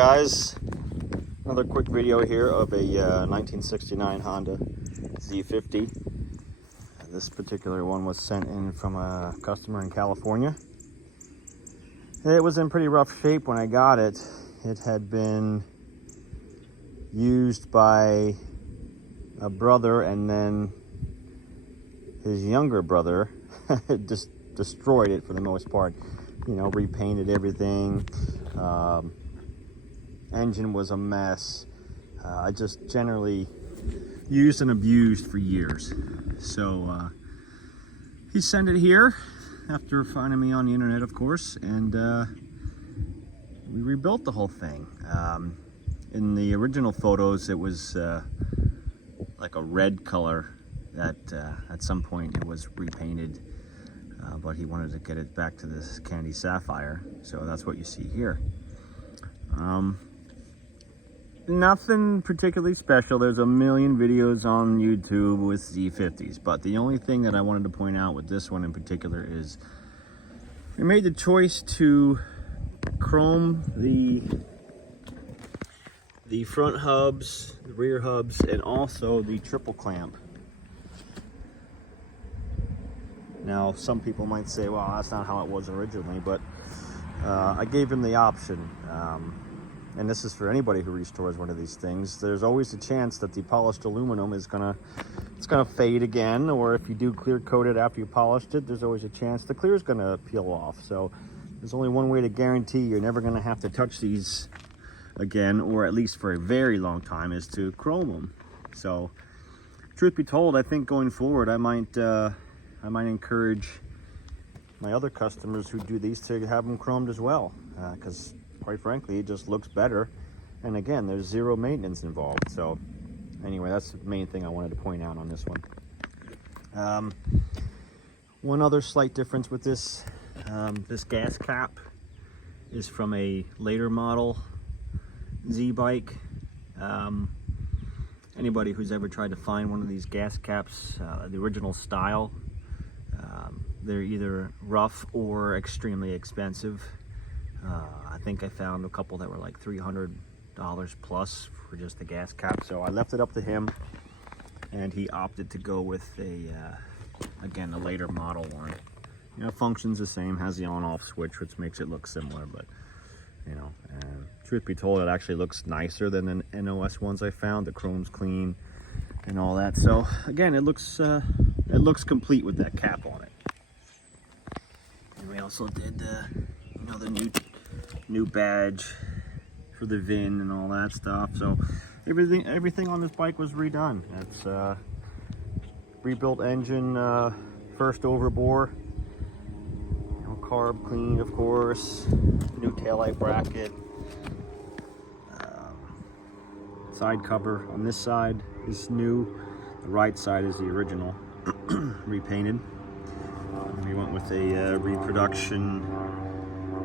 guys, another quick video here of a 1969 Honda Z50. This particular one was sent in from a customer in California. It was in pretty rough shape when I got it. It had been used by a brother, and then his younger brother just destroyed it for the most part. You know, repainted everything. Engine was a mess. I just generally used and abused for years. So he sent it here after finding me on the internet, of course, and we rebuilt the whole thing. In the original photos, it was like a red color that at some point it was repainted, but he wanted to get it back to this candy sapphire, so that's what you see here. Nothing particularly special. There's a million videos on YouTube with Z50s, but the only thing that I wanted to point out with this one in particular is we made the choice to chrome the front hubs, the rear hubs, and also the triple clamp. Now, some people might say, well, that's not how it was originally, but I gave him the option. And this is for anybody who restores one of these things. There's always a chance that the polished aluminum is gonna fade again, or if you do clear coat it after you polished it, there's always a chance the clear is gonna peel off. So there's only one way to guarantee you're never gonna have to touch these again, or at least for a very long time, is to chrome them. So truth be told, I think going forward, I might encourage my other customers who do these to have them chromed as well, because quite frankly, it just looks better. And again, there's zero maintenance involved. So anyway, that's the main thing I wanted to point out on this one. One other slight difference with this, this gas cap is from a later model Z bike. Anybody who's ever tried to find one of these gas caps, the original style, they're either rough or extremely expensive. I think I found a couple that were like $300 plus for just the gas cap. So I left it up to him, and he opted to go with again, a later model one. You know, functions the same, has the on-off switch, which makes it look similar, but you know, truth be told, it actually looks nicer than the NOS ones I found. The chrome's clean and all that. So again, it looks complete with that cap on it. And we also did you know, the new badge for the VIN and all that stuff. So everything on this bike was redone. It's rebuilt engine, first overbore, you know, carb cleaned, of course, new taillight bracket, side cover on this side is new, the right side is the original, repainted. We went with a reproduction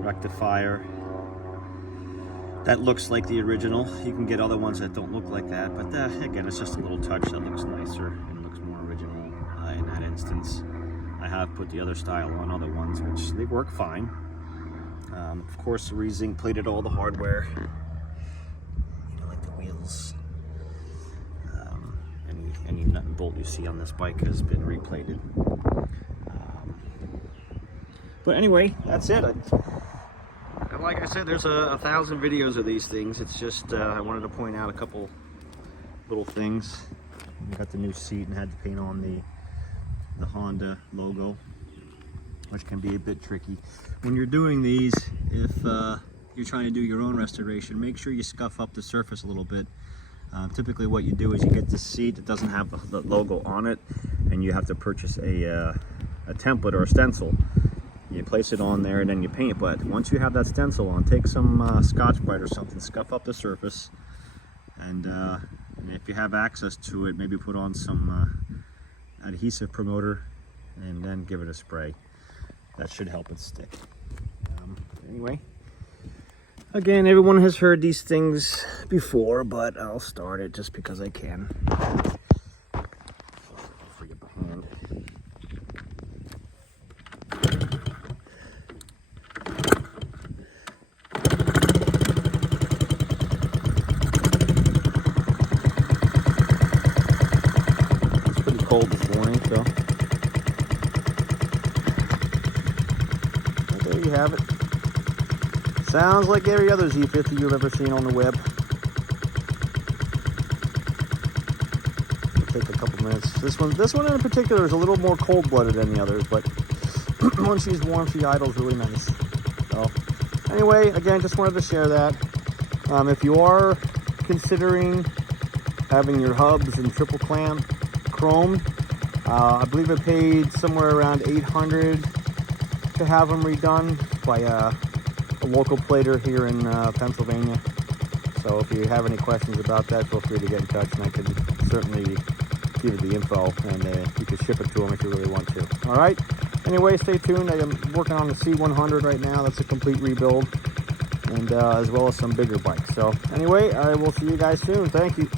rectifier that looks like the original. You can get other ones that don't look like that, but again, it's just a little touch that looks nicer and looks more original in that instance. I have put the other style on other ones, which they work fine. Of course, re-zinc plated all the hardware, you know, like the wheels. Any nut and bolt you see on this bike has been replated. But anyway, that's it. Like I said, there's a thousand videos of these things. It's just I wanted to point out a couple little things. We got the new seat and had to paint on the Honda logo, which can be a bit tricky. When you're doing these, if you're trying to do your own restoration, make sure you scuff up the surface a little bit. Typically what you do is you get this seat that doesn't have the logo on it, and you have to purchase a template or a stencil. You place it on there and then you paint it. But once you have that stencil on, take some Scotch-Brite or something, scuff up the surface, and if you have access to it, maybe put on some adhesive promoter and then give it a spray. That should help it stick. Anyway, again, everyone has heard these things before, but I'll start it just because I can. Forget the hand. Sounds like every other Z50 you've ever seen on the web. It'll take a couple minutes. This one in particular is a little more cold-blooded than the others, but once she's warm, she idles really nice. So anyway, again, just wanted to share that. If you are considering having your hubs and triple clamp chromed, I believe I paid somewhere around $800 to have them redone by a local plater here in Pennsylvania. So if you have any questions about that, feel free to get in touch, and I can certainly give you the info, and you can ship it to them if you really want to. All right. Anyway, stay tuned. I am working on the C100 right now. That's a complete rebuild, and as well as some bigger bikes. So anyway, I will see you guys soon. Thank you.